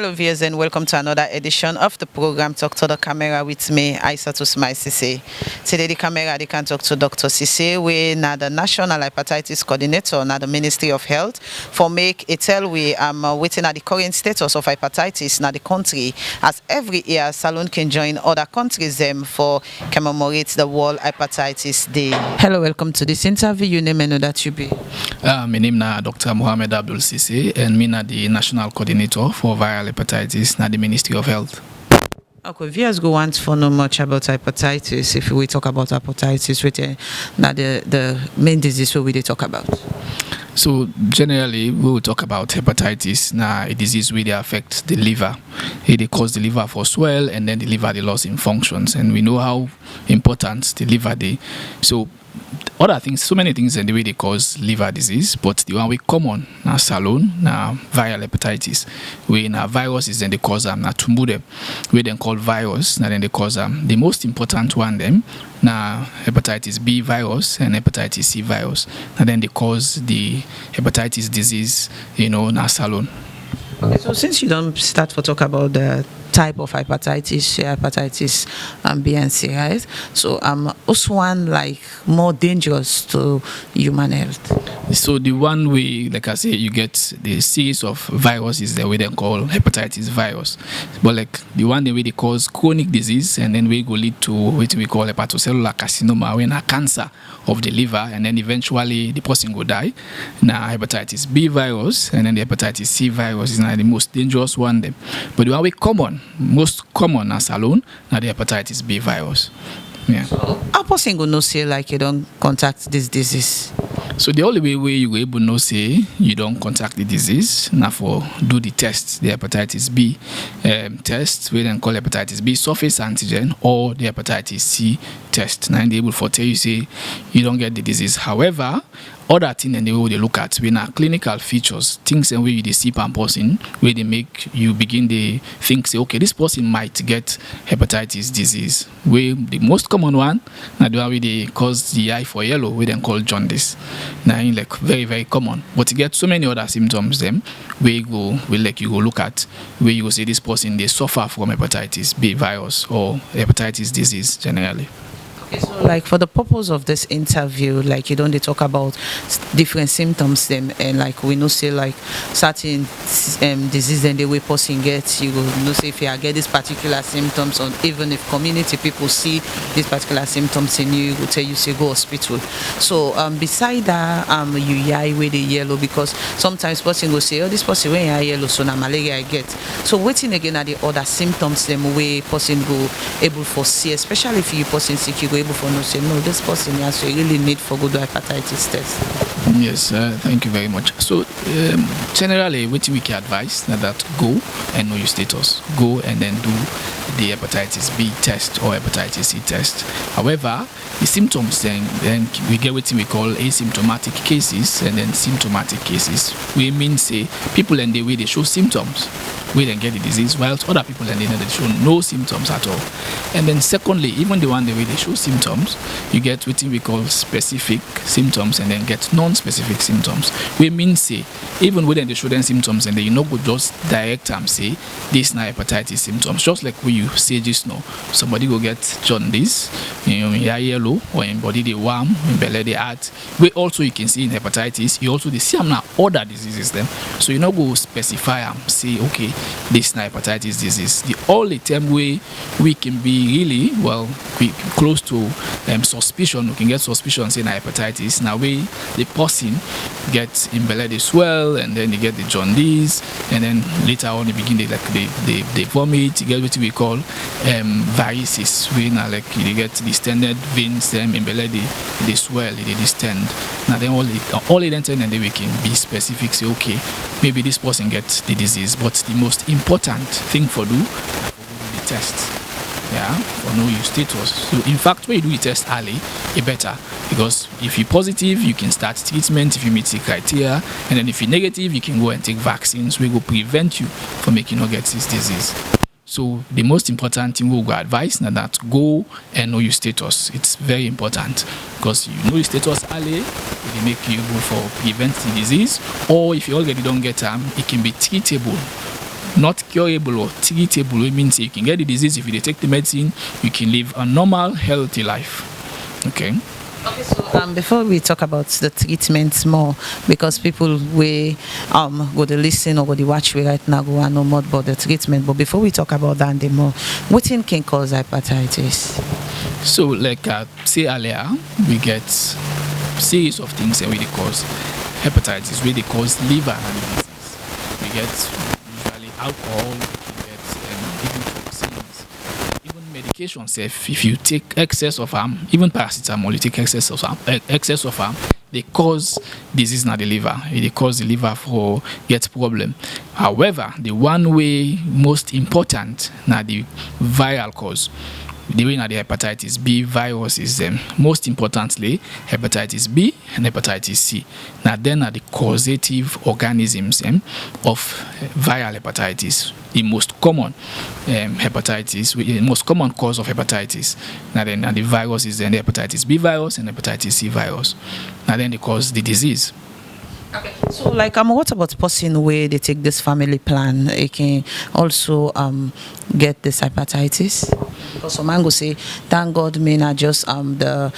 Hello viewers and welcome to another edition of the program Talk to the Camera with me, Isatu Smile Sesay. Today the camera they can talk to Dr. Sesay, we now the National Hepatitis Coordinator, now the Ministry of Health, for make a tell we waiting at the current status of hepatitis now the country, as every year Salon can join other countries for commemorate the World Hepatitis Day. Hello, welcome to this interview. You name and know that you be. My name is Dr. Mohammed Abdul Sesay, and me na the National Coordinator for Viral Hepatitis na the Ministry of Health. Okay, viewers go want to know much about hepatitis. If we talk about hepatitis, which now the main disease we talk about. So generally, we will talk about hepatitis. Now, a disease where they affect the liver. It cause the liver for swell, and then the liver they loss in functions. And we know how important the liver is. So other things, so many things in the way they cause liver disease, but the one we common na salon na viral hepatitis. We na viruses then they cause them na tumbude. We then call virus, na then they cause them. The most important one them na hepatitis B virus and hepatitis C virus. And then they cause the hepatitis disease, na salon. Okay, so since you don't start for talk about the type of hepatitis B and C, right? So which one like more dangerous to human health? So the one way, like I say, you get the series of viruses that we then call hepatitis virus. But like the one that they cause chronic disease, and then we go lead to what we call hepatocellular carcinoma, when a cancer of the liver, and then eventually the person will die. Now hepatitis B virus and then the hepatitis C virus is now the most dangerous one. Then. But the one we most common as alone now the hepatitis B virus. Yeah. So how person go know say like you don't contact this disease? So the only way you go able to know say you don't contact the disease now for do the test, the hepatitis B test, we then call hepatitis B surface antigen or the hepatitis C test. Now they able for tell you say you don't get the disease. However, other thing and the way they look at when are clinical features, things and way you see per person, where they make you begin to think say, okay, this person might get hepatitis disease. Where the most common one, now the one where they cause the eye for yellow, we then call jaundice. Now like very, very common. But you get so many other symptoms them where you go look at where you go say this person they suffer from hepatitis B virus or hepatitis disease generally. Okay, so like for the purpose of this interview, like you don't talk about different symptoms them, and like we know say like certain disease and the way person gets, you know say if you get this particular symptoms, or even if community people see these particular symptoms in you, will tell you say go hospital. So beside that you eye with the yellow, because sometimes person will say, oh, this person when you yellow so now malaria I get. So waiting again at the other symptoms them way person go able for see, especially if you person sick, you go able for no say no, this person has really need for good hepatitis test. Yes, thank you very much. So generally what we can advise that go and know your status, go and then do the hepatitis B test or hepatitis C test. However, the symptoms then we get what we call asymptomatic cases and then symptomatic cases. We mean say people and the way they show symptoms, we then get the disease, whilst other people and they show no symptoms at all. And then secondly, even the one the way they show symptoms, you get what we call specific symptoms and then get non-specific symptoms. We mean say even when they show them symptoms and they could just direct them say this na hepatitis symptoms, just like when you say just now, somebody go get jaundice, in yellow or in body they warm, in belly they hot. We also you can see in hepatitis, you also they see now other diseases them. So you go specify them, say okay, this na hepatitis disease. The only time we can be really close to suspicion, we can get suspicion say na hepatitis. Now we the person gets in belly they swell and then they get the jaundice and then later on they begin they vomit, you get what we call varices, where now like you get distended veins them in belly they swell, they distend. Now then all it then and then we can be specific, say okay, maybe this person gets the disease, but the most important thing for do the test. Yeah, for know your status. So in fact when you do the test early, it better, because if you're positive you can start treatment if you meet the criteria, and then if you're negative you can go and take vaccines we will prevent you from making you not get this disease. So the most important thing we'll go advise now that go and know your status. It's very important, because you know your status early, it will make you able for prevent the disease, or if you already don't get it can be treatable not curable or treatable. It means you can get the disease if you take the medicine, you can live a normal, healthy life. Okay. Okay, so before we talk about the treatments more, because people will go to listen or go to watch we right now go and know more about the treatment. But before we talk about that and more, what can cause hepatitis? So, like I say earlier, we get series of things that really cause hepatitis, really cause liver disease. We get usually alcohol, we get even toxins, even medication. If you take excess of them, even paracetamol, you take excess of them, they cause disease in the liver. They cause the liver for get problem. However, the one way most important na the viral cause. The way na the hepatitis B virus is most importantly hepatitis B and hepatitis C. Now then are the causative organisms of viral hepatitis. The most common hepatitis, the most common cause of hepatitis. Now then the virus is the hepatitis B virus and hepatitis C virus. Now then they cause the disease. Okay. So, like, what about person where they take this family plan? They can also get this hepatitis. Because some man go say, thank God, me not just the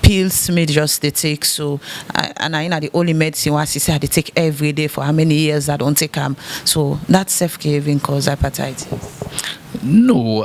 pills me just they take. So, and I know the only medicine once he said they take every day for how many years I don't take them. So that self-care even cause hepatitis. No,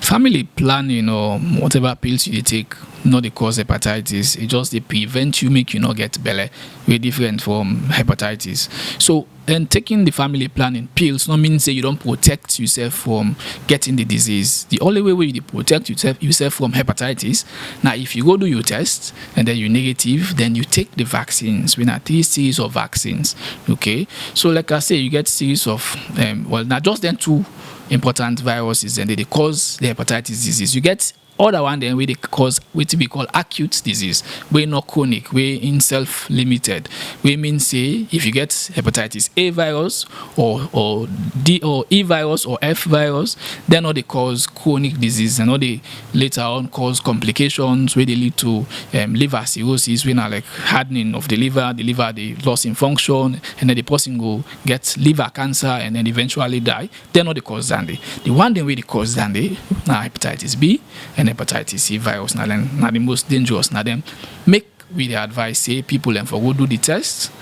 family planning or whatever pills you take, not they cause hepatitis. It just they prevent you, make you not get belly. We're different from hepatitis. So, and taking the family planning pills not means that you don't protect yourself from getting the disease. The only way you protect yourself from hepatitis. Now, if you go do your test and then you're negative, then you take the vaccines. We have 3 series of vaccines. Okay, so like I say, you get series of not just then 2 important viruses and they cause the hepatitis disease. You get other one then where they cause what we call acute disease, where not chronic, where in self-limited. We mean say if you get hepatitis A virus or D or E virus or F virus, then all they cause chronic disease and all they later on cause complications where they lead to liver cirrhosis, when like hardening of the liver they loss in function, and then the person go get liver cancer and then eventually die. Then all they cause dandy. The one then where they cause dandy now hepatitis B and hepatitis C virus now the most dangerous. Now them make we the advice say people and for go do the test,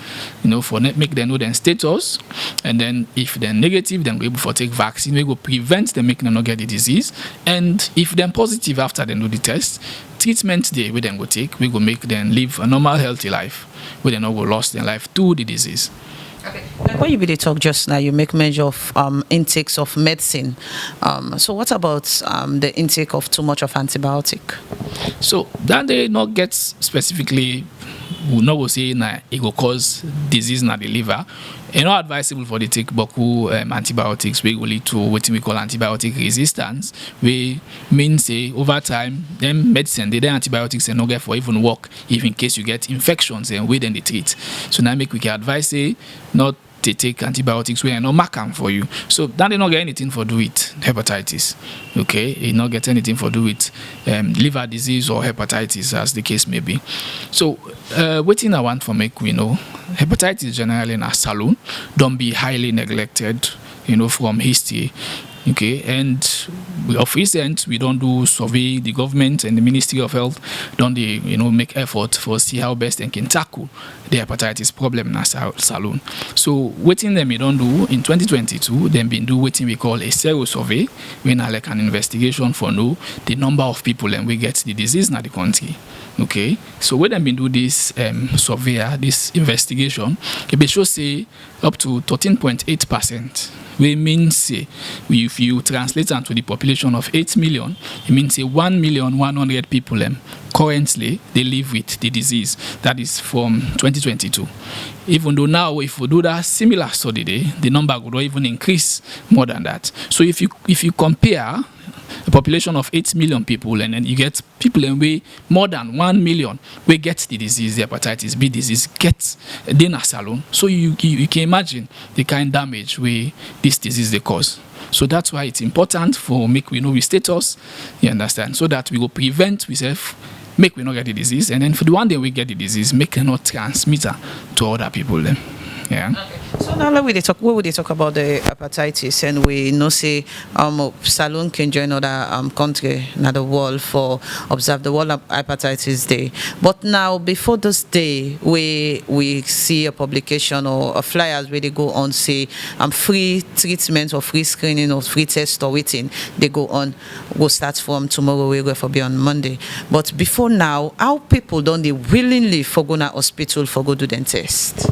for make them know their status, and then if they're negative, then we able for take vaccine. We go prevent them making them not get the disease, and if they're positive after they do the test, treatment day we then go take. We go make them live a normal healthy life. We then not go lost their life to the disease. Okay. Like when you be the talk just now, you make measure of intakes of medicine. So what about the intake of too much of antibiotic? So that they not get specifically, we not say na it will cause disease in the liver. It's not advisable for the take boku antibiotics. We will lead to what we call antibiotic resistance. We mean say over time, them medicine, the antibiotics and not get for even work if in case you get infections and we then they treat. So now make we can advise say not to take antibiotics we are not marking for you. So that they not get anything for do with hepatitis. Okay, it not get anything for do with liver disease or hepatitis as the case may be. So what thing I want for make we know, hepatitis generally in a saloon don't be highly neglected, from history. Okay, and of recent we don't do survey. The government and the Ministry of Health don't they make effort for see how best they can tackle the hepatitis problem in a saloon. So waiting them we don't do in 2022. Then been do waiting we call a sero survey, when like an investigation for know the number of people and we get the disease in the country. Okay, so when they been do this survey, this investigation, it be show say up to 13.8%. We mean say if you translate that to the population of 8 million, it means say 1,100,000 people currently they live with the disease. That is from 2022. Even though now if we do that similar study, the number would even increase more than that. So if you compare a population of 8 million people and then you get people in way more than 1 million we get the disease, the hepatitis B disease gets dinner salon. So you can imagine the kind of damage where this disease they cause. So that's why it's important for make we know we status, you understand, so that we will prevent ourselves, make we not get the disease, and then for the one day we get the disease, make it not transmit to other people then. Yeah. Okay. So now we they talk about the hepatitis, and we know say Salone can join other country in the world for observe the World Hepatitis Day. But now before this day, we see a publication or a flyers where they go on say free treatment or free screening or free test or waiting. They go on will start from tomorrow. We go for be on Monday. But before now, how people don't they willingly for go to hospital for go do the test?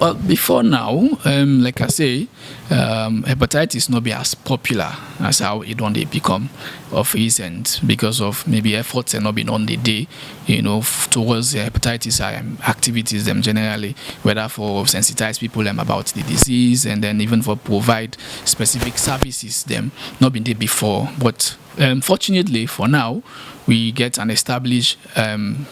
Well, before now, like I say, hepatitis not be as popular as how it don't they become of recent because of maybe efforts and not been on the day, towards the hepatitis activities them generally, whether for sensitize people about the disease and then even for provide specific services them not been there before. But fortunately for now, we get an established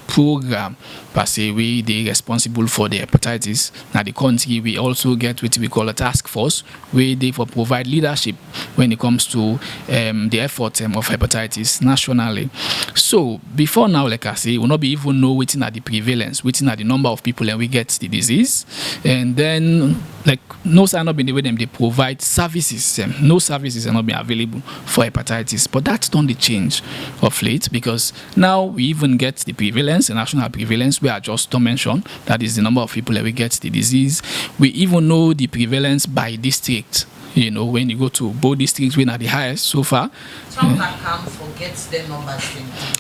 program per se we they responsible for the hepatitis. Now the country we also get what we call a task force where they for provide leadership when it comes to the efforts of hepatitis nationally. So before now, like I say, we'll not be even know waiting at the prevalence, waiting at the number of people and we get the disease, and then like no sign up in the way them they provide services. No services are not being available for hepatitis, but that's done the change of late because now we even get the prevalence, the national prevalence, where I just mentioned that is the number of people that we get the disease. We even know the prevalence by district. When you go to both districts, we are the highest so far. Some can forget the numbers.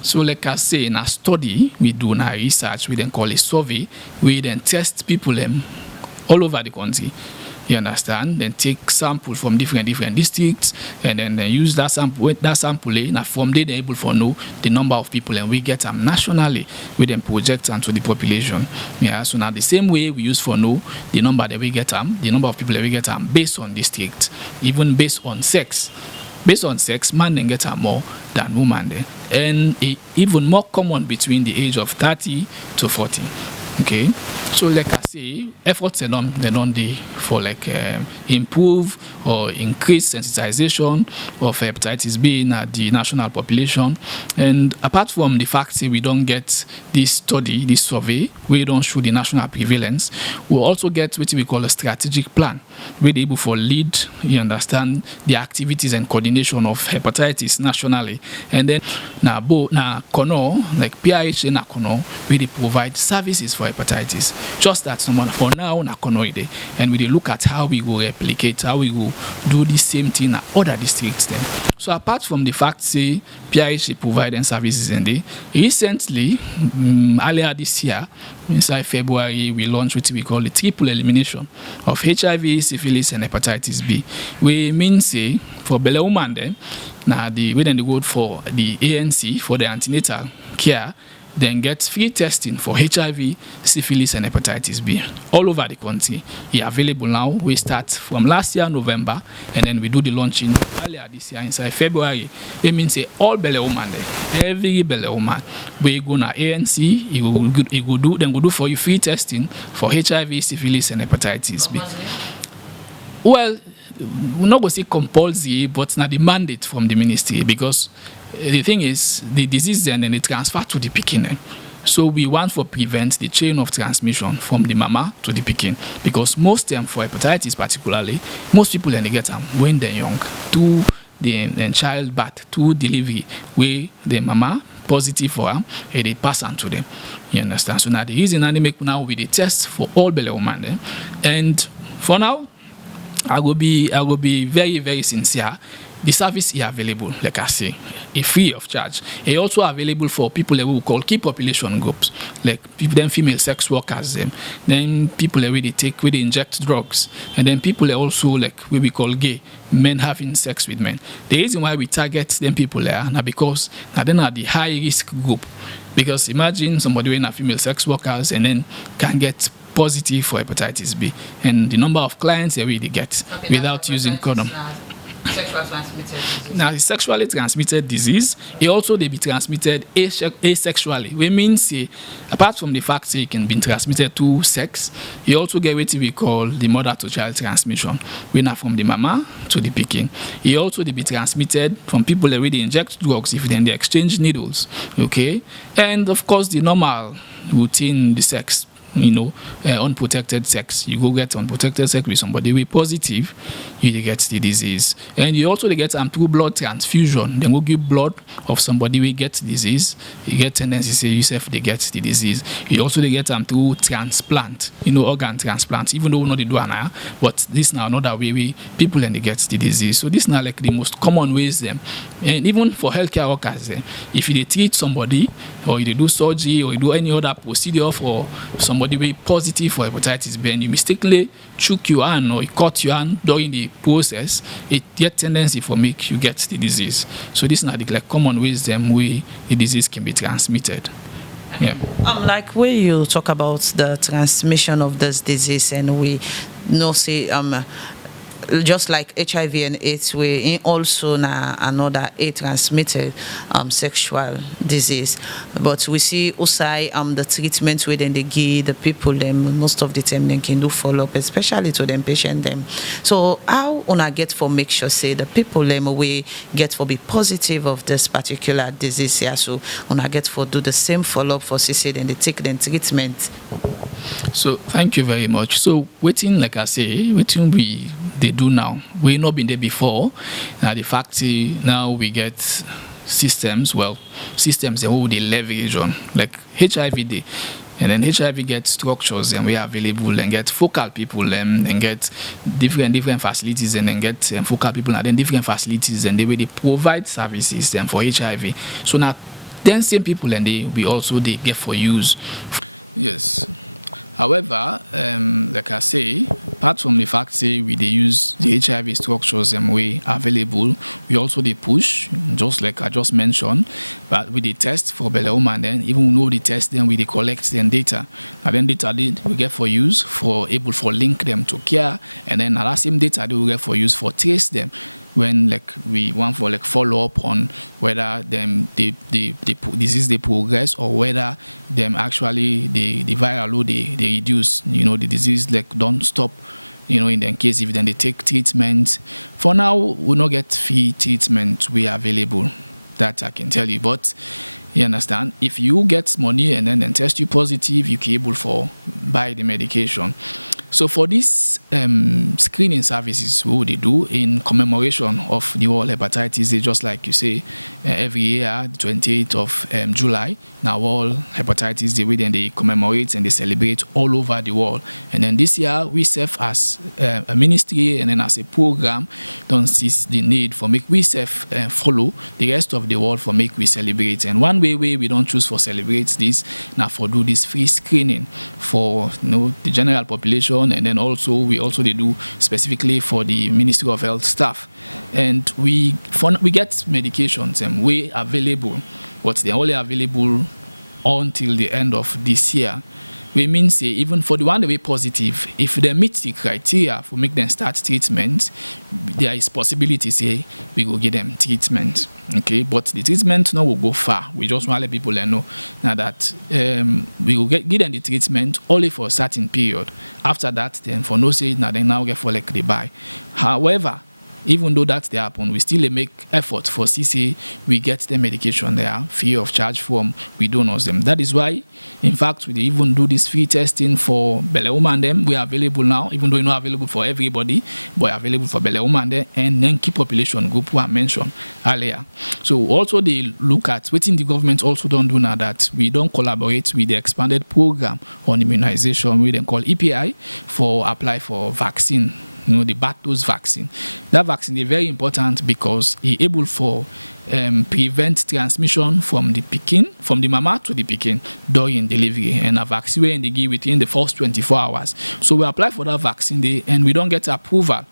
So, like I say, in a study we do in our research, we then call a survey. We then test people all over the country. You understand? Then take sample from different districts, and then use that sample. Now from there, they're able to know the number of people, and we get them nationally. We then project onto the population. Yeah. So now the same way we use for know the number that we get them, the number of people that we get them based on district, even based on sex. Based on sex, man then get more than woman then, and even more common between the age of 30 to 40. Okay, so like I say, efforts are done for like improve or increase sensitization of hepatitis B in the national population. And apart from the fact that we don't get this study, this survey, we don't show the national prevalence, we'll also get what we call a strategic plan. We're able for lead, you understand, the activities and coordination of hepatitis nationally. And then now Kono, like PIH and Kono, we provide services for hepatitis. Just that someone for now na Kono, and we look at how we will replicate, how we will do the same thing in other districts then. So apart from the fact say PIH providing services in there, recently earlier this year, inside February, we launched what we call the triple elimination of HIV, syphilis, and hepatitis B. We mean say for belle woman then, now we then go for the ANC for the antenatal care, then get free testing for HIV, syphilis, and hepatitis B all over the country. It's available now. We start from last year November, and then we do the launching earlier this year inside February. It means say all belle woman there, every belle woman, we go na ANC, it will do for you free testing for HIV, syphilis, and hepatitis B. Well, we're not going to say compulsory, but it's not the mandate from the ministry, because the thing is, the disease then it transfer to the pikin. So we want to prevent the chain of transmission from the mama to the pikin, because most them for hepatitis particularly, most people then they get them when they're young, to the childbirth, to delivery, where the mama positive for them, and they pass on to them. You understand? So now the reason I make now with the test for all belle women, and for now, I will be very, very sincere. The service is available, like I say, it's free of charge. It's also available for people that we call key population groups, like people, then female sex workers, then people that they inject drugs, and then people that also like what we call gay, men having sex with men. The reason why we target them people there now because now they are the high risk group. Because imagine somebody in a female sex workers and then can get positive for hepatitis B, and the number of clients they really get without using condom. Sexually transmitted disease. Now, the sexually transmitted disease, it also they be transmitted asexually. We mean say, apart from the fact that it can be transmitted through sex, you also get what we call the mother to child transmission. We now from the mama to the pikin. It also they be transmitted from people that already inject drugs if then they exchange needles. Okay, and of course the normal routine, the sex unprotected sex. You go get unprotected sex with somebody we positive, you dey get the disease. And you also dey get through blood transfusion. Dem go give blood of somebody we get disease. You get tendency say yourself they get the disease. You also dey get through transplant, organ transplant. Even though we no dey do now, but this now another way we people and they get the disease. So this now like the most common ways them. And even for healthcare workers, if you dey treat somebody or you dey do surgery or you do any other procedure for somebody we positive for hepatitis B and you mistakenly choke your hand or you cut your hand during the process, it get tendency for make you get the disease. So this now the like common ways them way the disease can be transmitted. Yeah. Like where you talk about the transmission of this disease, and we know say just like HIV and AIDS, we in also na another a transmitted sexual disease. But we see also the treatment within they give the people them most of the time they can do follow up, especially to them patient them. So how una get for make sure say the people them we get for be positive of this particular disease here, so una get for do the same follow up for CC then they take the treatment. So thank you very much. So waiting, like I say, waiting they do now. We not been there before. Now the fact now we get systems that who they leverage on, like HIV day. And then HIV gets structures and we are available and get focal people and get different facilities and then get focal people and then different facilities and they provide services for HIV. So now then same people and we also they get for use. Yes. However, like I say, apart from the fact say we they use the HIV structures and we available, we also they push, just like I just mentioned, but we they test for Leone and then even though the test then we they collect then data. And then data we get for use for able for link them to care, and then that same data they will get for use for trace them. When like we want for like follow up on whether them the disease they progress or whether them actually the viral load they reduce, the disease like don't stop, in the case if then they take treatment. For now we not get free treatment we are available, that I can tell you, but you understand, if you get money and then test you positive, you can able for buy the medication. So for this screening services, what they do in commemoration of the World Hepatitis Day, just like you say, every year, the 28th of July, now World Hepatitis Day, then they commemorate and they celebrate all over the world. And then this year, we serve as a ministry and then as a program, don't see the need for make we serve follow the rest of the world for make we celebrate. And one way we don't choose for celebrate this, now for do this free screening for the general population. And then also they do specifically for the Ministry of Health staff, and we get medications and we available, but they're only available until the end of this year. We mean say even for the one that we positive, if they meet the criteria for make them start treatment, there is possibility say we will give them treatment. Okay, but the treatment now will go far. We just want to let people know now that we will give them the treatment only for a certain period. After that, then for no say now they now get for like they buy. However, even though that they happen, we still make effort for CC. We get the medication there free of charge from we donors them. That is why, in fact, we even do this free testing for Leone and them. We are available now, even though it's not available for everybody, but available for Leone and them, and then key population group who I mentioned earlier. So also they look at within the government also don't do now that we don't collaborate with the expanded program on immunization we then call EPI for apply for vaccine. The back-dose vaccine. That vaccine is very important because it's able for prevent transmission from the mama to the pikin during delivery, and a vaccine when they give within the first 24 hours. So we apply for that vaccine day and we don't get approval.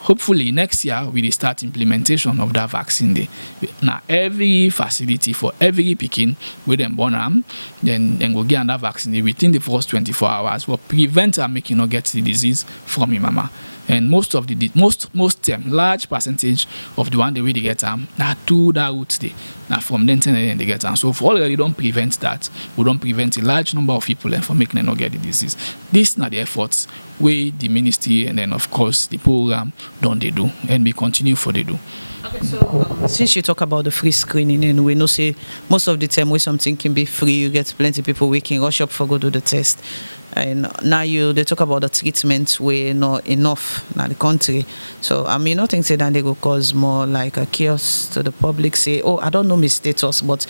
Hopefully next year we will start implementation of that vaccine day. Now every facility for every pikin with them born then go get that vaccine day within the first 24 hours will prevent her making not get the disease from your mama. And most of the large percentage of the one they really get now to that route day. Now from then they get so if already don't prevent that, we don't prevent a large number of people from making them not get the disease. These are the efforts where the ministry and then of course the program don't they do, and we continue for they do. Okay, so since you talk about the free screening, and we know say most of the time when something can be free, you get plenty people we can rush up for go do the test. And now they talk about the treatment way not enough in the country. So I mean, nothing say that they go cause more like a chaos to the public. Say, oh, I don't know my status, but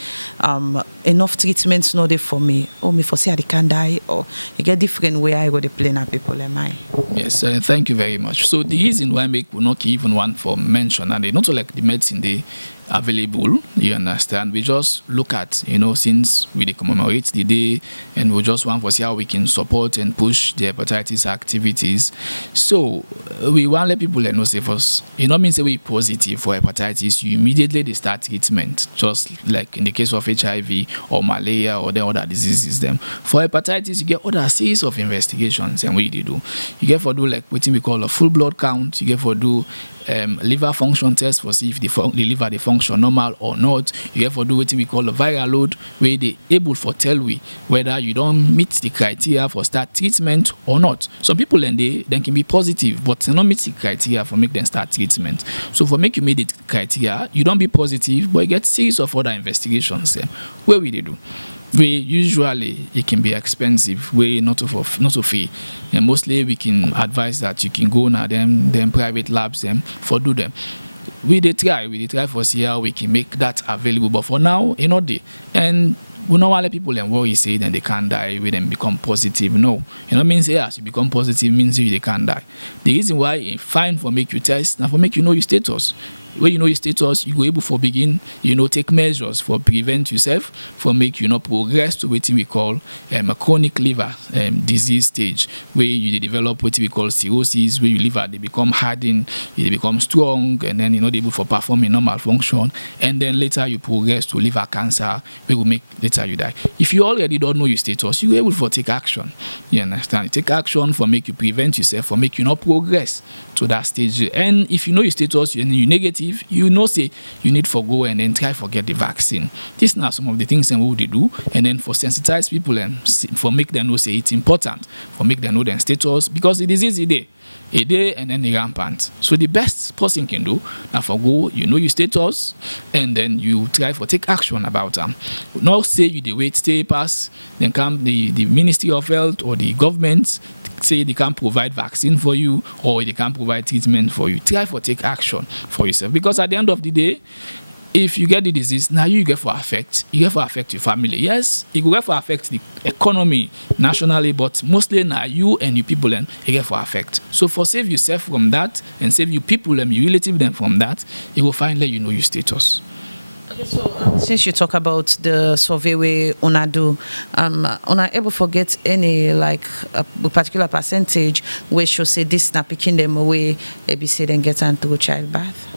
enough treatments not there for me. Oh, me for say I can die, or you get different way I go to play now people am I. Yes, thank you very much. So the reason why make will not even one for mention, and they not like the medicine they available, you understand, we just look at, since we commemorate the day, and we just want to see how we can support and push the hepatitis activities. So we want to let people know, say first, means that we positive for hepatitis, you immediately they start treatment, just like in the case of HIV or malaria or the other diseases them. For hepatitis, you get other series of investigations, and what you do, you get for do like what we call a full blood count, you get for do liver function test for see if the liver they function normal or not. You have to do what we call a viral load, where they able for tell we whether you don't meet the criteria for start treatment or not. Some people and they can be positive, but they not meet the criteria for make them start treatment. So for make you meet the criteria, you don't be positive, but you get series of other investigations where we they do. We usually it can be expensive, way not of fee, and mostly we can advise that you can go now them private labs them for do them. We try for see how we can make that available, but for now day, and we don't want people and worry say then they can't die with them become positive. No, means as you become positive means they can't die. The reason why it's fine for make you test now for make you know your status. When you know your status, you go able for begin, take measures for prevent yourself from make you not progress to what we call a chronic liver disease stage, where you develop what we call cirrhosis, where your liver they become hardened, they become strong, and then you're not able for performing normal function, and then later you progress to liver cancer, where will make later you die. If you already don't know your status, you're able for take action. You understand? You take action for make you prevent yourself, for make you not progress to that stage. And if you know your status and you negative, say you need for go and then try for get the vaccine. These are some of the things and what they do, and then for sensitize people and for make them know say it's important, for make them know their status, because the disease is a day and then the rampant. So the best person can do now for go, your status, and then you try for take action about them. Not say you the wait stay pass, then come the Ministry of Health or the government say they can't provide vaccine for you or they can't provide treatment for you. Try for take action for yourself, because at the end of the day, if you get the disease, now you get for affect your family. Yes, it will get for affect the economy nationally, but mostly now you and your people and it get for affect. So for save yourself from that and save your people and your relative them from that, it will finally your status. Okay, so since you talk about the survey we una do, una able forget any like a particular percentage where should say this na picking them away, maybe say then get into childbirth.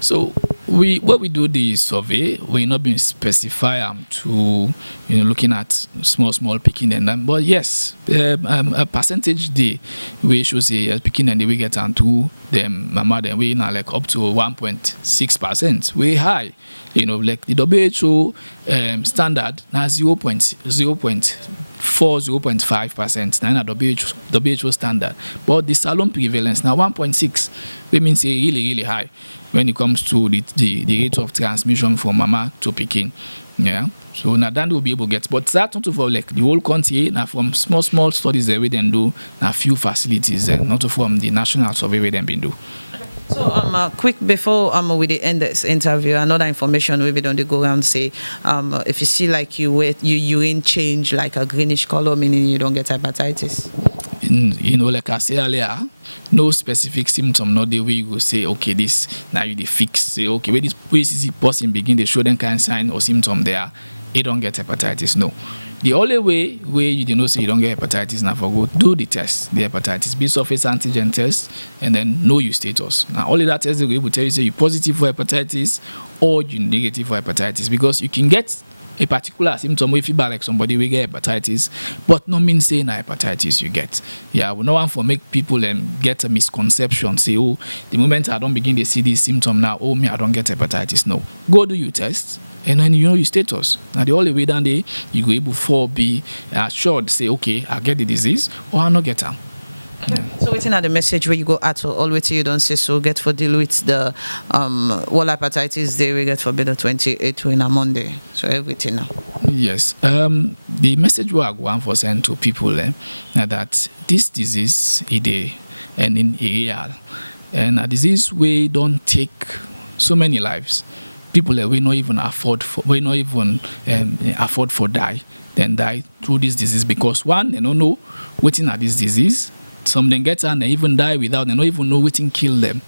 So what we do the survey, we're not being specify to looking at small picking and them, but yes, a percentage day we should say picking and we get into them mama then we now like up to 1.6%. We high, like the WHO standard now 0.5%. Now WHO standard, but the salon prevalence now 1.6. We mean say really high when it comes to the rate of transmission from mama to pikin. Yeah. So now that will be able to get, but that's not for like the whole country. Now from small studies that we then do, now few facilities, not from the national survey we then been do. So quick before we end this interview, another information we don't go around say if you see like your urine change like a greenish color, meaning you don't get hepatitis. Like I said earlier, no specific symptom, not the way you go say, okay, this now you fix, say, okay, where this person begin they show them kind of sign or symptom there, you don't get hepatitis. No. The only way where you say you don't get hepatitis now for go do the test, the hepatitis B surface antigen test, and then know your status. Now only that test will tell you say you positive for hepatitis or you negative for hepatitis, because you can get a particular symptom if you feel like somebody will get hepatitis, but no mean say na hepatitis you get. Yeah, we no want for make people get a misconception, say, oh, the moment I don't begin to see this symptom now, oh, me I don't get hepatitis. No, go do your test, and then your status. Now the only way down there you go able for be assured, say, okay, I get the disease or I not get them. So wetin na the message where you go out for all wetin you don't say so get for deal with the World Hepatitis Day we get for the 28th in a Monday. So everything now. Yes. The message we are going for send to people that this disease is there and in real, and a disease we don't take so many lives. People we not even afford for afford for die through this disease because one they don't know waiting at this disease. Some then get and they even die without they don't even know waiting kill them.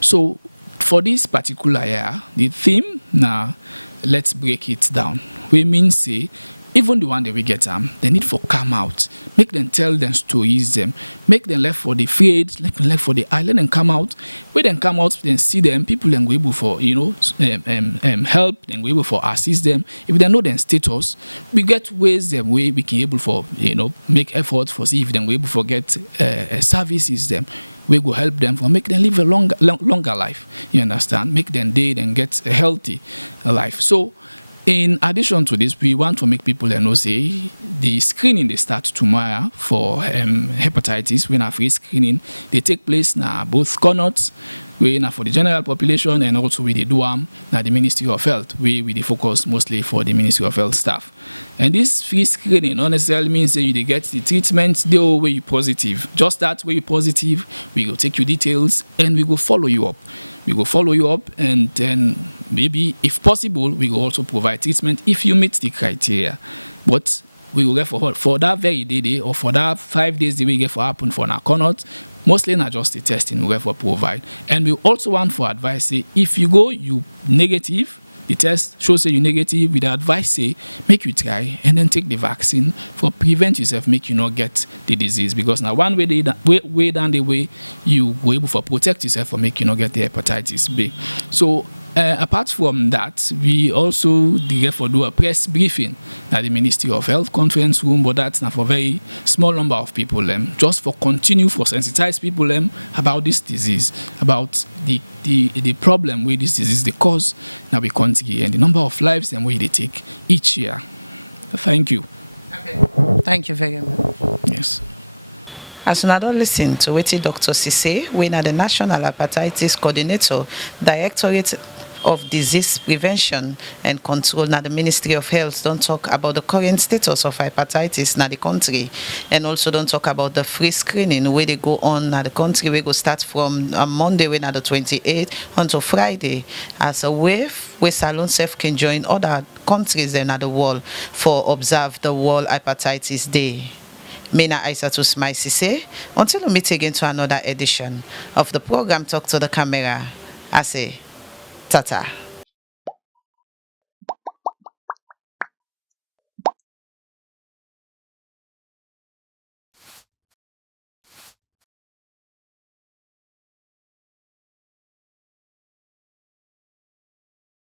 So for this particular year, the theme now let's break it down. We mean say even the one that we get they need for come out, make them tell them stories, make them left for the field, make them left for the island and come out. When they come out, then see them, people then go able for help, then go able for assist them. If they know their status, we get ways them way we can able for make effort for see if they go able for get services them. We go help them for make them live a longer life. You understand? Make them day then get a healthy life. So in addition to this, we want to make people know say the screening they start tomorrow for hepatitis. When a free screening, they take place now both corners. We now for the general population and also we do now the Ministry of Health. We focus mostly for the Ministry of Health staff. And this free screening not necessarily means that you get the treatment they all way you positive. Just that way you positive, we will take your details and we will follow you up. We will follow you up and then maybe if possible we will also provide treatment if you meet the criteria. But we will get for that very day or for that 5 days the we get for happen for our corner. Mostly not just the testing we get for provide. And we also want for advice say if you go you negative, the test shows say you negative, with the advice say make you try and then take the vaccine for prevent yourself, make you not get the disease. Because now one way down the way you were able to protect yourself for make you not get the hepatitis B. So apart from that, we also therefore do a press briefing at the Ministry of Health conference room, but that's not for very small number of people, just for continue for sensitize people about this disease, about the problem with this disease, the cause now we country and the number of lives and way they take each year. Thank you. Okay. Thank you very much. Yes. As you don't listen to what Dr. Sesay, we are the National Hepatitis Coordinator, Directorate of Disease Prevention and Control. Now the Ministry of Health don't talk about the current status of hepatitis in the country, and also don't talk about the free screening where they go on in the country. We go start from Monday when the 28th until Friday as a way where Salon Self can join other countries in the world for observe the World Hepatitis Day. Mina Isatu Smile Sesay. Until we meet again to another edition of the program Talk to the Camera, I say, tata.